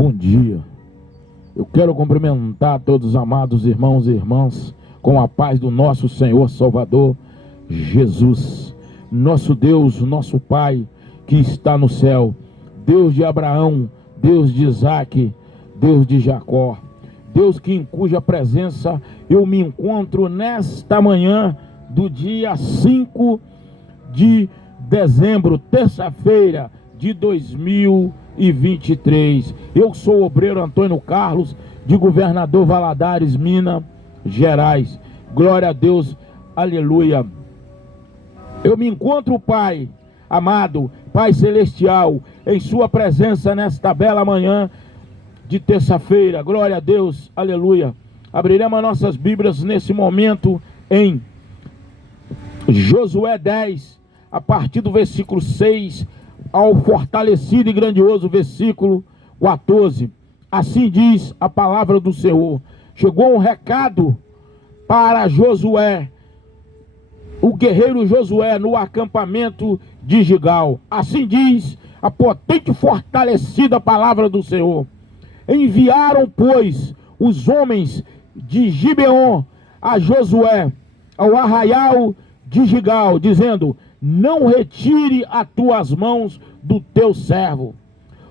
Bom dia. Eu quero cumprimentar todos os amados irmãos e irmãs com a paz do nosso Senhor Salvador Jesus, nosso Deus, nosso Pai que está no céu, Deus de Abraão, Deus de Isaac, Deus de Jacó, Deus em cuja presença eu me encontro nesta manhã do dia 5 de dezembro, terça-feira de 2023. Eu sou o obreiro Antônio Carlos, de Governador Valadares, Minas Gerais. Glória a Deus, aleluia. Eu me encontro, Pai amado, Pai celestial, em sua presença nesta bela manhã de terça-feira. Glória a Deus, aleluia. Abriremos as nossas Bíblias nesse momento em Josué 10, a partir do versículo 6 ao fortalecido e grandioso versículo 14. Assim diz a palavra do Senhor. Chegou um recado para Josué, o guerreiro Josué, no acampamento de Gigal. Assim diz a potente e fortalecida palavra do Senhor. Enviaram, pois, os homens de Gibeon a Josué, ao arraial de Gigal, dizendo: não retire as tuas mãos do teu servo.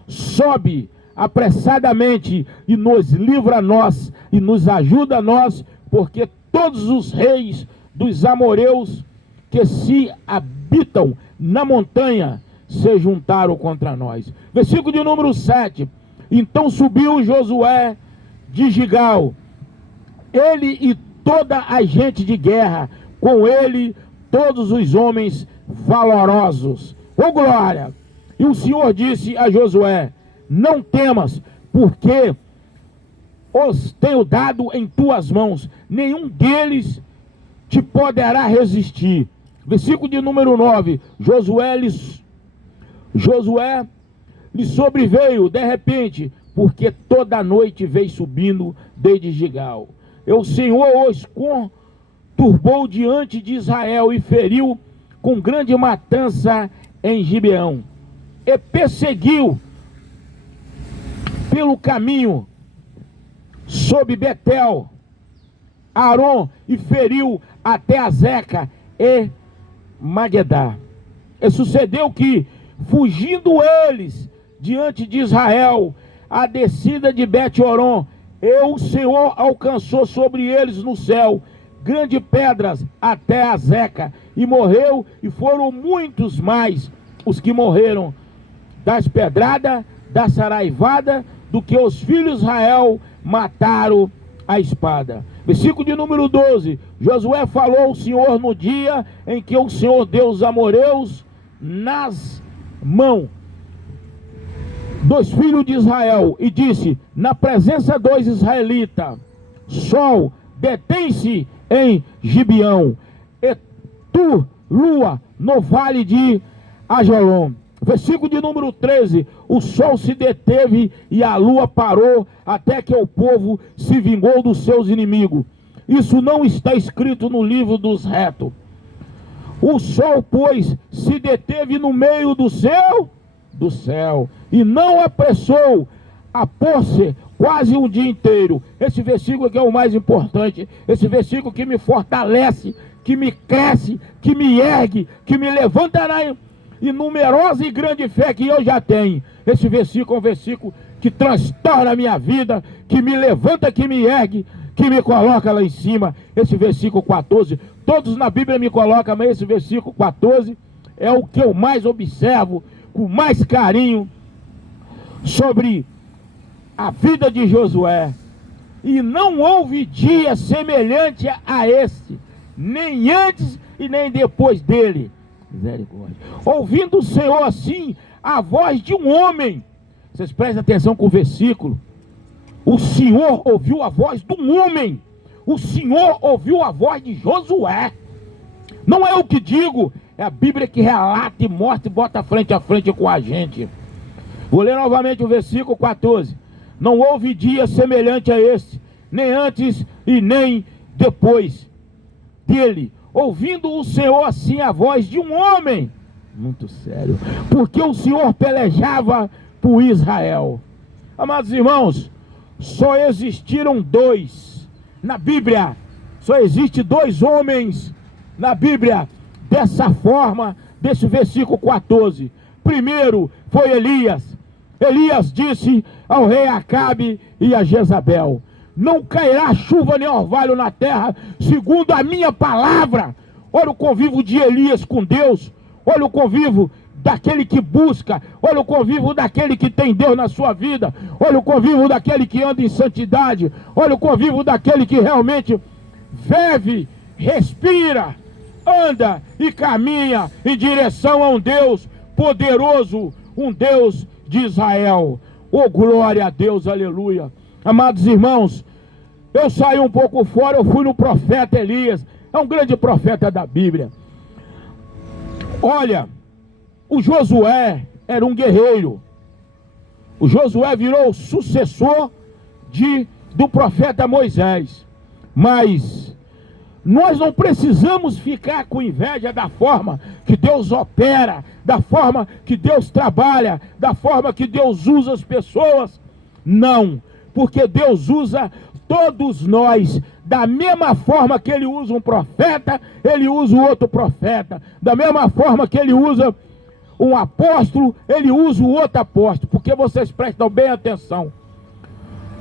Sobe apressadamente e nos livra a nós e nos ajuda a nós, porque todos os reis dos amoreus que se habitam na montanha se juntaram contra nós. Versículo de número 7. Então subiu Josué de Gigal, ele e toda a gente de guerra, com ele todos os homens valorosos. Ô glória! E o Senhor disse a Josué: não temas, porque os tenho dado em tuas mãos, nenhum deles te poderá resistir. Versículo de número 9. Josué lhe sobreveio de repente, porque toda a noite veio subindo desde Gigal. E o Senhor os conturbou diante de Israel e feriu com grande matança em Gibeão. E perseguiu pelo caminho sob Betel, Arom, e feriu até Azeca e Magedá. E sucedeu que, fugindo eles diante de Israel, a descida de Bet-Horon, e o Senhor alcançou sobre eles no céu grandes pedras até Azeca, e morreu, e foram muitos mais os que morreram das pedradas, da saraivada, do que os filhos de Israel mataram a espada. Versículo de número 12. Josué falou ao Senhor no dia em que o Senhor deu os amoreus nas mãos dos filhos de Israel, e disse: na presença dos israelitas, sol detém-se em Gibeão, e tu, lua, no vale de Ajalon. Versículo de número 13. O sol se deteve e a lua parou, até que o povo se vingou dos seus inimigos. Isso não está escrito no livro dos retos. O sol, pois, se deteve no meio do céu, e não apressou a pôr-se quase um dia inteiro. Esse versículo aqui é o mais importante. Esse versículo que me fortalece, que me cresce, que me ergue, que me levanta na numerosa e grande fé que eu já tenho. Esse versículo é um versículo que transtorna a minha vida, que me levanta, que me ergue, que me coloca lá em cima. Esse versículo 14, todos na Bíblia me colocam, mas esse versículo 14 é o que eu mais observo, com mais carinho, sobre a vida de Josué. E não houve dia semelhante a este, nem antes e nem depois dele. Misericórdia. Ouvindo o Senhor assim a voz de um homem. Vocês prestem atenção com o versículo. O Senhor ouviu a voz de um homem. O Senhor ouviu a voz de Josué. Não é eu que digo, é a Bíblia que relata e mostra e bota frente a frente com a gente. Vou ler novamente o versículo 14. Não houve dia semelhante a este, nem antes e nem depois dele. Ouvindo o Senhor assim a voz de um homem. Muito sério. Porque o Senhor pelejava por Israel. Amados irmãos, só existiram dois na Bíblia. Só existe dois homens na Bíblia dessa forma, desse versículo 14. Primeiro foi Elias. Elias disse ao rei Acabe e a Jezabel: não cairá chuva nem orvalho na terra, segundo a minha palavra. Olha o convívio de Elias com Deus. Olha o convívio daquele que busca. Olha o convívio daquele que tem Deus na sua vida. Olha o convívio daquele que anda em santidade. Olha o convívio daquele que realmente vive, respira, anda e caminha em direção a um Deus poderoso, um Deus de Israel. Oh, glória a Deus, aleluia. Amados irmãos, eu saí um pouco fora, eu fui no profeta Elias. É um grande profeta da Bíblia. Olha, o Josué era um guerreiro. O Josué virou o sucessor do profeta Moisés. Mas nós não precisamos ficar com inveja da forma que Deus opera, da forma que Deus trabalha, da forma que Deus usa as pessoas. Não, porque Deus usa todos nós. Da mesma forma que Ele usa um profeta, Ele usa o outro profeta. Da mesma forma que Ele usa um apóstolo, Ele usa o outro apóstolo. Porque vocês prestam bem atenção.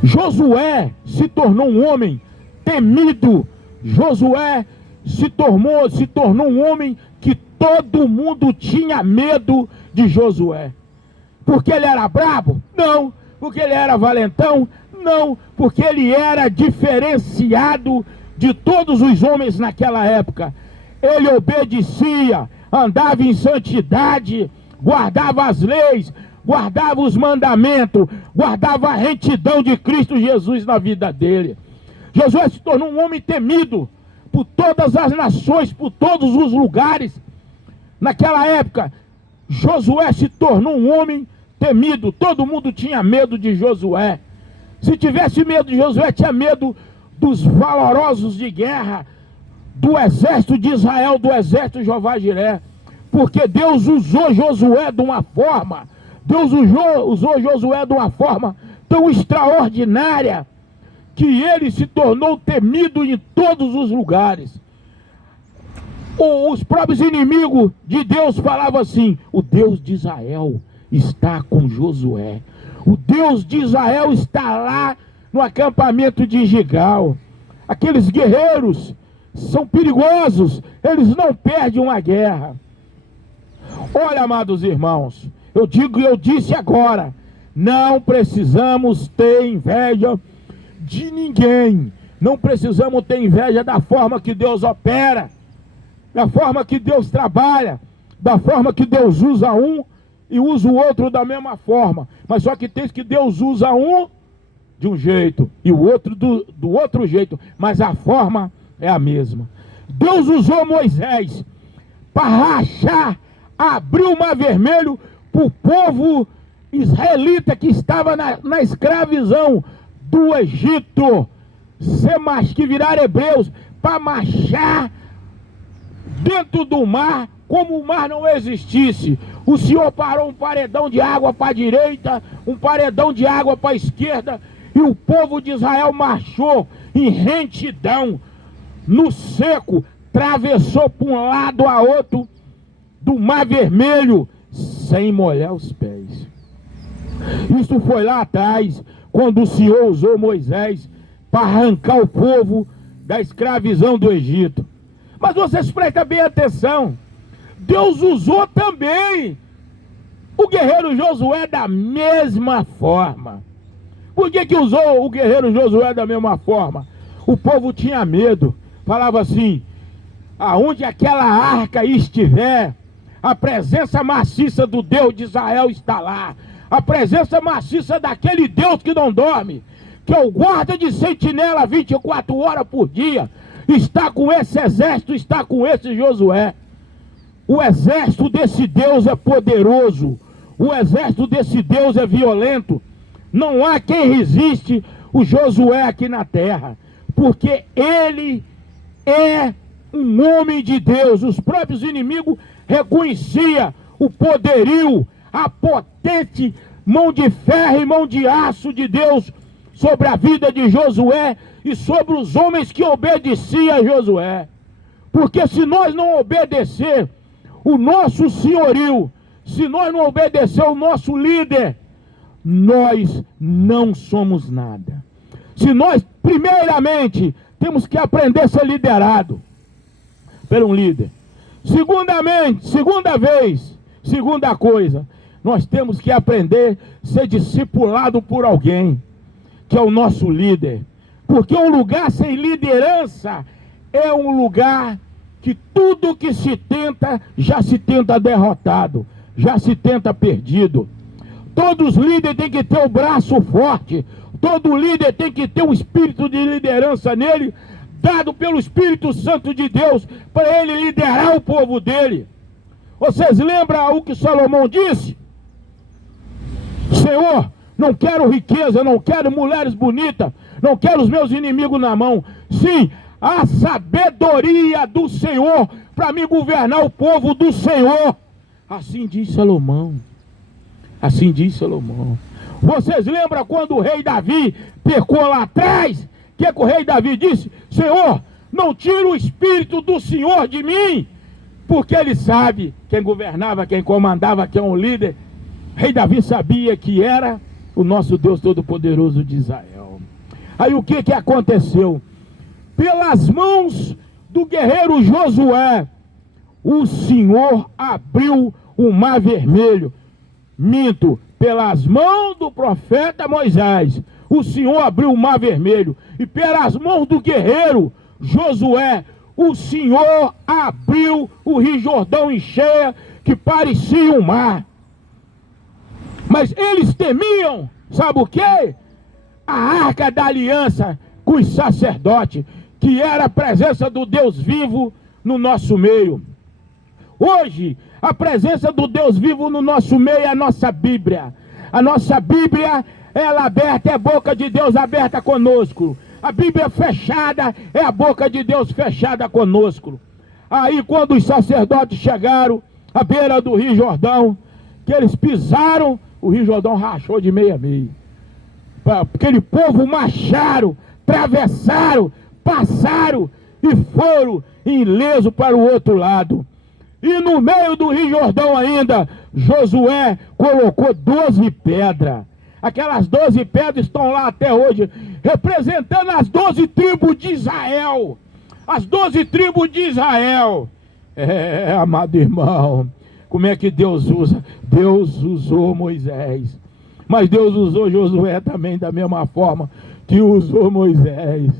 Josué se tornou um homem temido. Josué se tornou um homem que todo mundo tinha medo de Josué. Porque ele era brabo? Não. Porque ele era valentão? Não. Porque ele era diferenciado de todos os homens naquela época. Ele obedecia, andava em santidade, guardava as leis, guardava os mandamentos, guardava a retidão de Cristo Jesus na vida dele. Josué se tornou um homem temido por todas as nações, por todos os lugares. Naquela época, Josué se tornou um homem temido. Todo mundo tinha medo de Josué. Se tivesse medo de Josué, tinha medo dos valorosos de guerra, do exército de Israel, do exército de Jeová-Jiré. Porque Deus usou Josué de uma forma, usou Josué de uma forma tão extraordinária, que ele se tornou temido em todos os lugares. Os próprios inimigos de Deus falavam assim: o Deus de Israel está com Josué. O Deus de Israel está lá no acampamento de Gigal. Aqueles guerreiros são perigosos, eles não perdem uma guerra. Olha, amados irmãos, eu disse agora, não precisamos ter inveja de ninguém. Não precisamos ter inveja da forma que Deus opera, da forma que Deus trabalha, da forma que Deus usa um e usa o outro da mesma forma. Mas só que tem que Deus usa um de um jeito e o outro do outro jeito, mas a forma é a mesma. Deus usou Moisés para rachar, abrir o mar vermelho para o povo israelita que estava na escravidão do Egito, que viraram hebreus, para marchar dentro do mar, como o mar não existisse. O Senhor parou um paredão de água para a direita, um paredão de água para a esquerda, e o povo de Israel marchou em retidão, no seco, atravessou para um lado a outro do mar vermelho, sem molhar os pés. Isso foi lá atrás, quando o Senhor usou Moisés para arrancar o povo da escravidão do Egito. Mas vocês prestem bem atenção, Deus usou também o guerreiro Josué da mesma forma. Por que usou o guerreiro Josué da mesma forma? O povo tinha medo, falava assim: aonde aquela arca estiver, a presença maciça do Deus de Israel está lá. A presença maciça daquele Deus que não dorme, que é o guarda de sentinela 24 horas por dia, está com esse exército, está com esse Josué. O exército desse Deus é poderoso, o exército desse Deus é violento. Não há quem resiste o Josué aqui na terra, porque ele é um homem de Deus. Os próprios inimigos reconheciam o poderio, a potente mão de ferro e mão de aço de Deus sobre a vida de Josué e sobre os homens que obedeciam a Josué. Porque se nós não obedecer o nosso senhorio, se nós não obedecer o nosso líder, nós não somos nada. Se nós, primeiramente, temos que aprender a ser liderado por um líder. Segunda coisa, nós temos que aprender a ser discipulado por alguém, que é o nosso líder. Porque um lugar sem liderança é um lugar que tudo que se tenta, já se tenta derrotado, já se tenta perdido. Todos os líderes têm que ter o braço forte, todo líder tem que ter um espírito de liderança nele, dado pelo Espírito Santo de Deus, para ele liderar o povo dele. Vocês lembram o que Salomão disse? Senhor, não quero riqueza, não quero mulheres bonitas, não quero os meus inimigos na mão. Sim, a sabedoria do Senhor para me governar o povo do Senhor. Assim diz Salomão. Assim diz Salomão. Vocês lembram quando o rei Davi pecou lá atrás? O que o rei Davi disse? Senhor, não tira o espírito do Senhor de mim. Porque ele sabe quem governava, quem comandava, quem é um líder. O rei Davi sabia que era o nosso Deus Todo-Poderoso de Israel. Aí o que aconteceu? Pelas mãos do guerreiro Josué, o Senhor abriu o mar vermelho. Minto, pelas mãos do profeta Moisés, o Senhor abriu o mar vermelho. E pelas mãos do guerreiro Josué, o Senhor abriu o Rio Jordão em cheia, que parecia um mar. Mas eles temiam, sabe o quê? A arca da aliança com os sacerdotes, que era a presença do Deus vivo no nosso meio. Hoje, a presença do Deus vivo no nosso meio é a nossa Bíblia. A nossa Bíblia, ela aberta, é a boca de Deus aberta conosco. A Bíblia fechada é a boca de Deus fechada conosco. Aí quando os sacerdotes chegaram à beira do Rio Jordão, que eles pisaram, o Rio Jordão rachou de meio a meio. Aquele povo marcharam, atravessaram, passaram e foram ileso para o outro lado. E no meio do Rio Jordão ainda, Josué colocou 12 pedras. Aquelas 12 pedras estão lá até hoje, representando as 12 tribos de Israel. As 12 tribos de Israel. Amado irmão, como é que Deus usa? Deus usou Moisés, mas Deus usou Josué também da mesma forma que usou Moisés.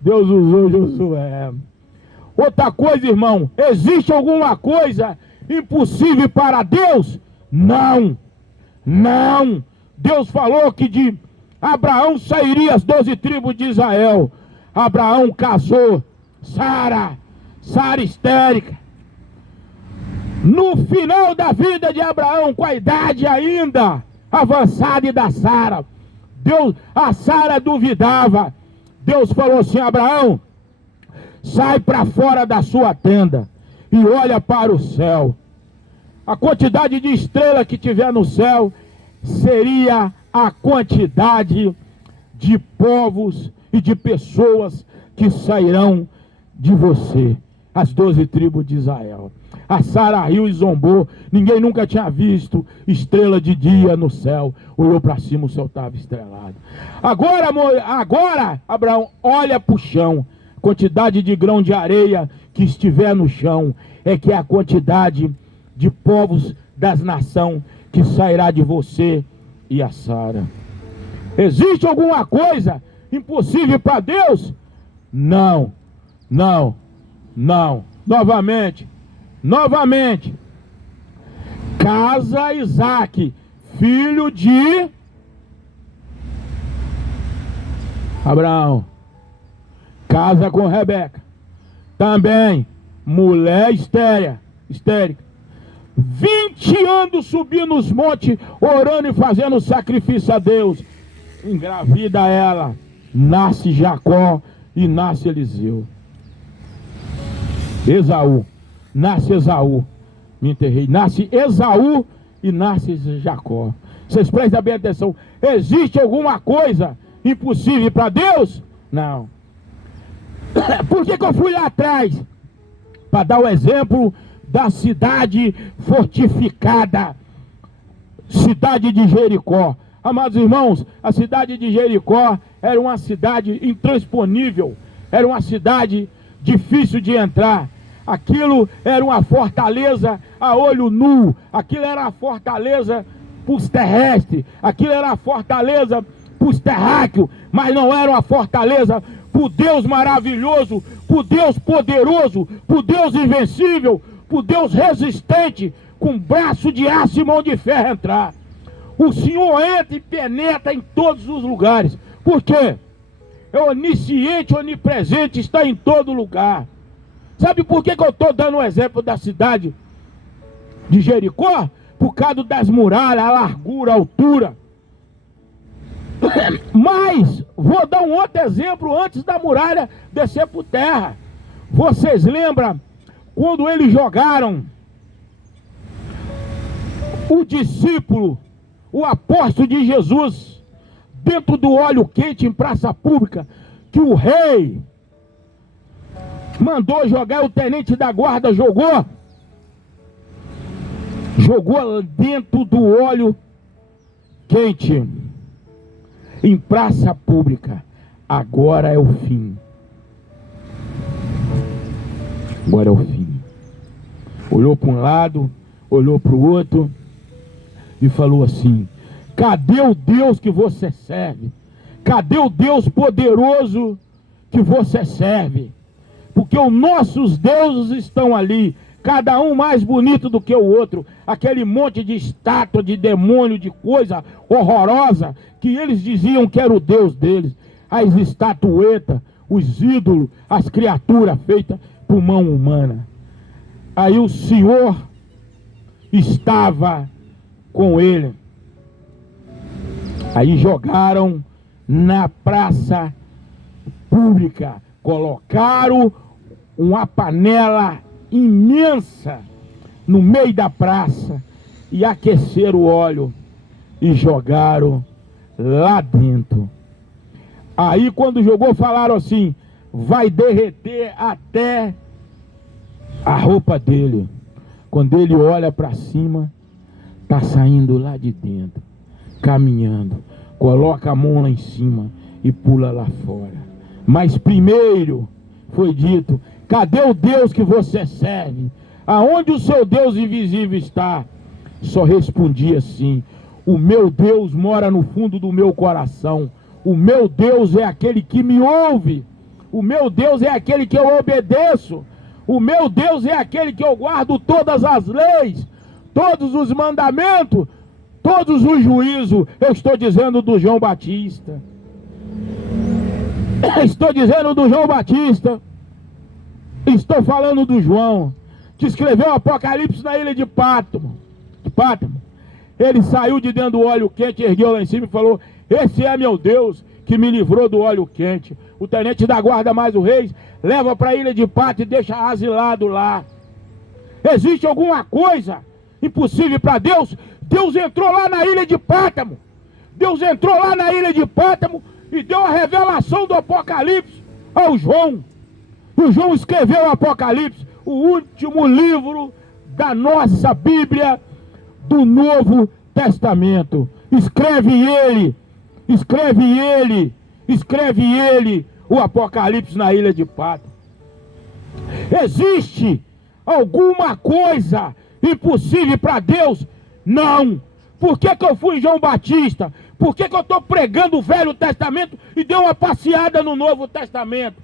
Deus usou Josué. Outra coisa, irmão, existe alguma coisa impossível para Deus? Não, não. Deus falou que de Abraão sairia as 12 tribos de Israel. Abraão casou Sara histérica. No final da vida de Abraão, com a idade ainda avançada e da Sara, a Sara duvidava. Deus falou assim: Abraão, sai para fora da sua tenda e olha para o céu. A quantidade de estrelas que tiver no céu seria a quantidade de povos e de pessoas que sairão de você. As 12 tribos de Israel. A Sara riu e zombou. Ninguém nunca tinha visto estrela de dia no céu. Olhou para cima, o céu estava estrelado. Agora, Abraão, olha para o chão. Quantidade de grão de areia que estiver no chão é que é a quantidade de povos das nações que sairá de você e a Sara. Existe alguma coisa impossível para Deus? Não, não, não. Novamente. Casa Isaac, filho de Abraão. Casa com Rebeca. Também, mulher estéril. 20 anos subindo os montes, orando e fazendo sacrifício a Deus. Engravida ela. Nasce Jacó e nasce Eliseu. Nasce Esaú. Me enterrei. Nasce Esaú e nasce Jacó. Vocês prestem bem atenção. Existe alguma coisa impossível para Deus? Não. Por que eu fui lá atrás? Para dar o exemplo da cidade fortificada, cidade de Jericó. Amados irmãos, a cidade de Jericó era uma cidade intransponível, era uma cidade difícil de entrar. Aquilo era uma fortaleza a olho nu, aquilo era a fortaleza para os terrestres, aquilo era a fortaleza para os terráqueos, mas não era uma fortaleza para o Deus maravilhoso, para o Deus poderoso, para o Deus invencível, para o Deus resistente, com braço de aço e mão de ferro entrar. O Senhor entra e penetra em todos os lugares. Por quê? É onisciente, onipresente, está em todo lugar. Sabe por que eu estou dando o exemplo da cidade de Jericó? Por causa das muralhas, a largura, a altura. Mas vou dar um outro exemplo antes da muralha descer por terra. Vocês lembram quando eles jogaram o discípulo, o apóstolo de Jesus, dentro do óleo quente em praça pública, que o rei mandou jogar, o tenente da guarda jogou dentro do óleo quente em praça pública. Agora é o fim. Agora é o fim. Olhou para um lado, olhou para o outro e falou assim: cadê o Deus que você serve? Cadê o Deus poderoso que você serve? Porque os nossos deuses estão ali, cada um mais bonito do que o outro. Aquele monte de estátua, de demônio, de coisa horrorosa, que eles diziam que era o Deus deles. As estatuetas, os ídolos, as criaturas feitas por mão humana. Aí o Senhor estava com ele. Aí jogaram na praça pública, colocaram uma panela imensa no meio da praça e aqueceram o óleo e jogaram lá dentro. Aí quando jogou, falaram assim: vai derreter até a roupa dele. Quando ele olha para cima, está saindo lá de dentro, caminhando, coloca a mão lá em cima e pula lá fora. Mas primeiro foi dito: cadê o Deus que você serve? Aonde o seu Deus invisível está? Só respondia assim: o meu Deus mora no fundo do meu coração. O meu Deus é aquele que me ouve. O meu Deus é aquele que eu obedeço. O meu Deus é aquele que eu guardo todas as leis, todos os mandamentos, todos os juízos. Eu estou dizendo do João Batista. Estou dizendo do João Batista. Estou falando do João, que escreveu o Apocalipse na ilha de Pátamo. Ele saiu de dentro do óleo quente, ergueu lá em cima e falou: esse é meu Deus que me livrou do óleo quente. O tenente da guarda mais o rei leva para a ilha de Pátamo e deixa asilado lá. Existe alguma coisa impossível para Deus? Deus entrou lá na ilha de Pátamo. Deus entrou lá na ilha de Pátamo e deu a revelação do Apocalipse ao João. O João escreveu o Apocalipse, o último livro da nossa Bíblia do Novo Testamento. Escreve ele o Apocalipse na ilha de Pátamo. Existe alguma coisa impossível para Deus? Não. Por que eu fui João Batista? Por que eu estou pregando o Velho Testamento e dei uma passeada no Novo Testamento?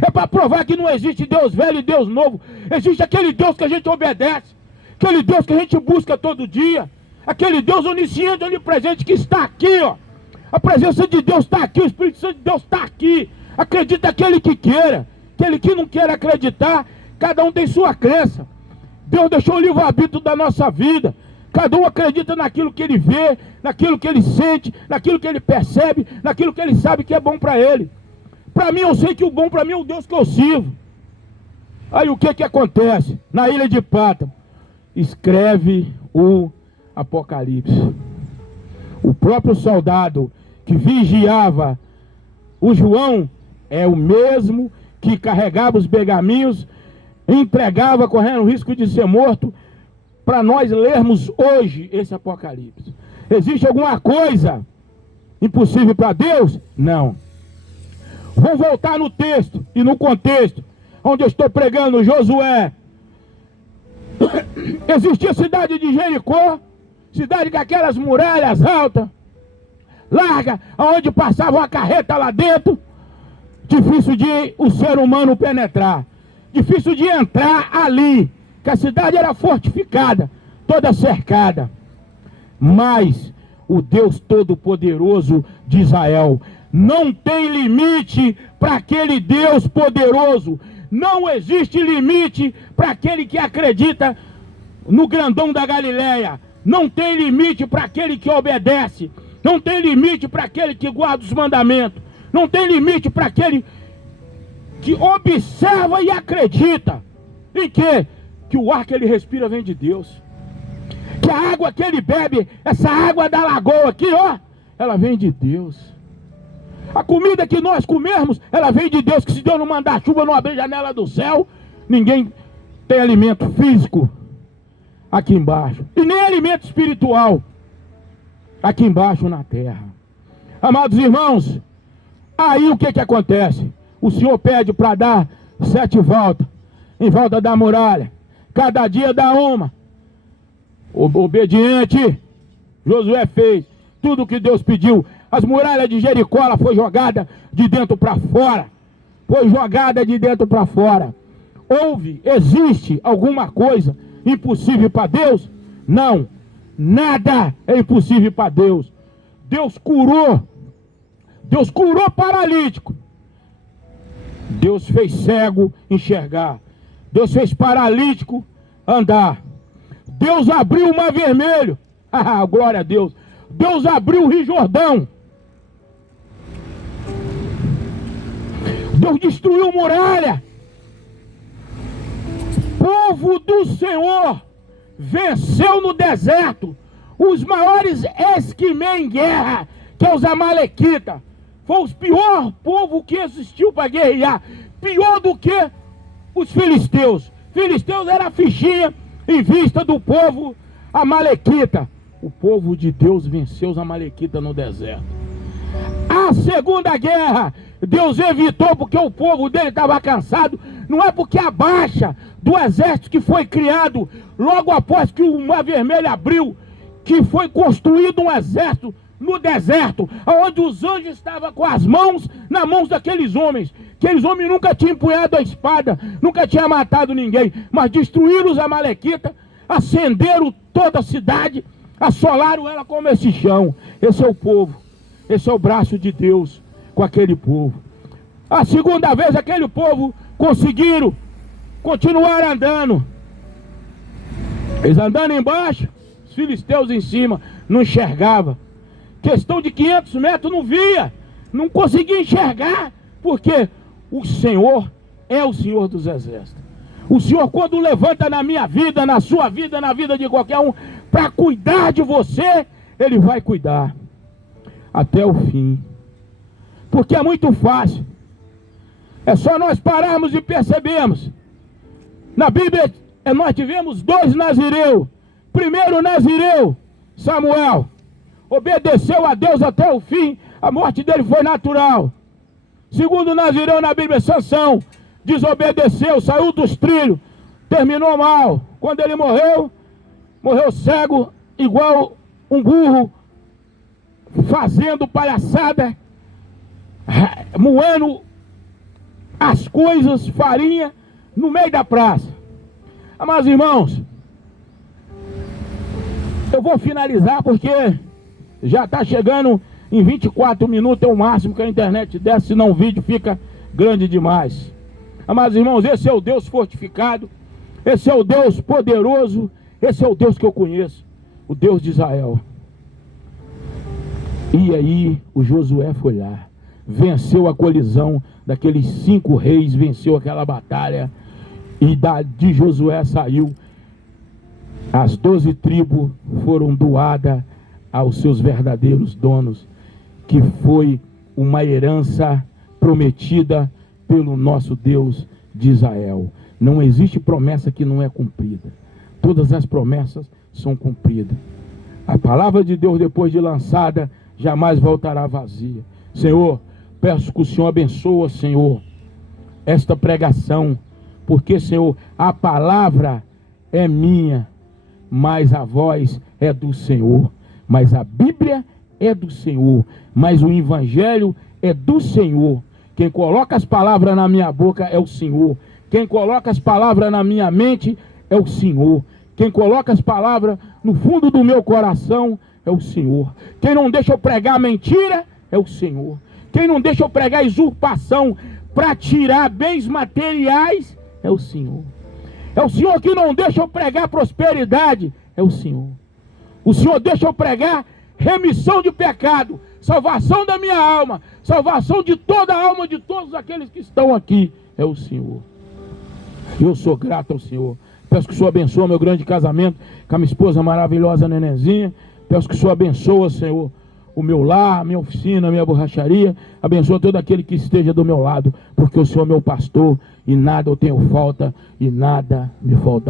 É para provar que não existe Deus velho e Deus novo. Existe aquele Deus que a gente obedece, aquele Deus que a gente busca todo dia, aquele Deus onisciente, onipresente que está aqui, ó. A presença de Deus está aqui, o Espírito Santo de Deus está aqui. Acredita aquele que queira, aquele que não queira acreditar, cada um tem sua crença. Deus deixou o livre-arbítrio da nossa vida. Cada um acredita naquilo que ele vê, naquilo que ele sente, naquilo que ele percebe, naquilo que ele sabe que é bom para ele. Para mim, eu sei que o bom para mim é o Deus que eu sirvo. Aí o que acontece? Na ilha de Pátamo, escreve o Apocalipse. O próprio soldado que vigiava o João é o mesmo que carregava os pergaminhos, entregava correndo o risco de ser morto, para nós lermos hoje esse Apocalipse. Existe alguma coisa impossível para Deus? Não. Vou voltar no texto e no contexto onde eu estou pregando, Josué. Existia a cidade de Jericó, cidade com aquelas muralhas altas, larga, onde passava uma carreta lá dentro, difícil de o ser humano penetrar, difícil de entrar ali, que a cidade era fortificada, toda cercada. Mas o Deus Todo-Poderoso de Israel não tem limite para aquele Deus poderoso. Não existe limite para aquele que acredita no grandão da Galileia. Não tem limite para aquele que obedece. Não tem limite para aquele que guarda os mandamentos. Não tem limite para aquele que observa e acredita. Em quê? Que o ar que ele respira vem de Deus. Que a água que ele bebe, essa água da lagoa aqui, ó, ela vem de Deus. A comida que nós comermos, ela vem de Deus, que se Deus não mandar chuva, não abrir a janela do céu, ninguém tem alimento físico aqui embaixo. E nem alimento espiritual aqui embaixo na terra. Amados irmãos, aí o que acontece? O Senhor pede para dar 7 voltas em volta da muralha. Cada dia dá uma. Obediente, Josué fez tudo o que Deus pediu. As muralhas de Jericó, ela foi jogada de dentro para fora. Foi jogada de dentro para fora. Existe alguma coisa impossível para Deus? Não. Nada é impossível para Deus. Deus curou paralítico. Deus fez cego enxergar. Deus fez paralítico andar. Deus abriu o mar vermelho. Ah, glória a Deus. Deus abriu o Rio Jordão. Deus destruiu muralha. Povo do Senhor venceu no deserto os maiores esquimés em guerra, que é os amalequitas. Foi o pior povo que existiu para guerrear. Pior do que os filisteus. Filisteus era a fichinha em vista do povo amalequita. O povo de Deus venceu os amalequitas no deserto. A segunda guerra, Deus evitou porque o povo dele estava cansado. Não é porque a baixa do exército que foi criado logo após que o Mar Vermelho abriu, que foi construído um exército no deserto, onde os anjos estavam com as mãos nas mãos daqueles homens. Aqueles homens nunca tinham empunhado a espada, nunca tinham matado ninguém, mas destruíram os amalequitas, acenderam toda a cidade, assolaram ela como esse chão. Esse é o povo, esse é o braço de Deus com aquele povo. A segunda vez aquele povo conseguiram continuar andando. Eles andando embaixo, os filisteus em cima, não enxergavam. Questão de 500 metros não via, não conseguia enxergar, porque o Senhor é o Senhor dos exércitos. O Senhor, quando levanta na minha vida, na sua vida, na vida de qualquer um, para cuidar de você, Ele vai cuidar até o fim. Porque é muito fácil. É só nós pararmos e percebermos. Na Bíblia, nós tivemos 2 nazireus. Primeiro nazireu, Samuel, obedeceu a Deus até o fim. A morte dele foi natural. Segundo nazireu na Bíblia, Sansão, desobedeceu, saiu dos trilhos, terminou mal. Quando ele morreu, morreu cego, igual um burro, fazendo palhaçada, moendo as coisas, farinha, no meio da praça. Amados irmãos, eu vou finalizar porque já está chegando em 24 minutos, é o máximo que a internet desce, senão o vídeo fica grande demais. Amados irmãos, esse é o Deus fortificado, esse é o Deus poderoso, esse é o Deus que eu conheço, o Deus de Israel. E aí o Josué foi lá, venceu a colisão daqueles 5 reis, venceu aquela batalha, e de Josué saiu, as 12 tribos foram doadas aos seus verdadeiros donos, que foi uma herança prometida pelo nosso Deus de Israel. Não existe promessa que não é cumprida. Todas as promessas são cumpridas. A palavra de Deus, depois de lançada, jamais voltará vazia. Senhor, peço que o Senhor abençoe, Senhor, esta pregação, porque, Senhor, a palavra é minha, mas a voz é do Senhor, mas a Bíblia é do Senhor, mas o Evangelho é do Senhor. Quem coloca as palavras na minha boca é o Senhor. Quem coloca as palavras na minha mente é o Senhor. Quem coloca as palavras no fundo do meu coração é o Senhor. Quem não deixa eu pregar mentira é o Senhor. Quem não deixa eu pregar usurpação para tirar bens materiais é o Senhor. É o Senhor que não deixa eu pregar prosperidade, é o Senhor. O Senhor deixa eu pregar remissão de pecado, salvação da minha alma, salvação de toda a alma de todos aqueles que estão aqui, é o Senhor. Eu sou grato ao Senhor. Peço que o Senhor abençoe meu grande casamento com a minha esposa maravilhosa Nenenzinha. Peço que o Senhor abençoe, Senhor, o meu lar, a minha oficina, a minha borracharia. Abençoa todo aquele que esteja do meu lado, porque o Senhor é meu pastor e nada eu tenho falta e nada me falta.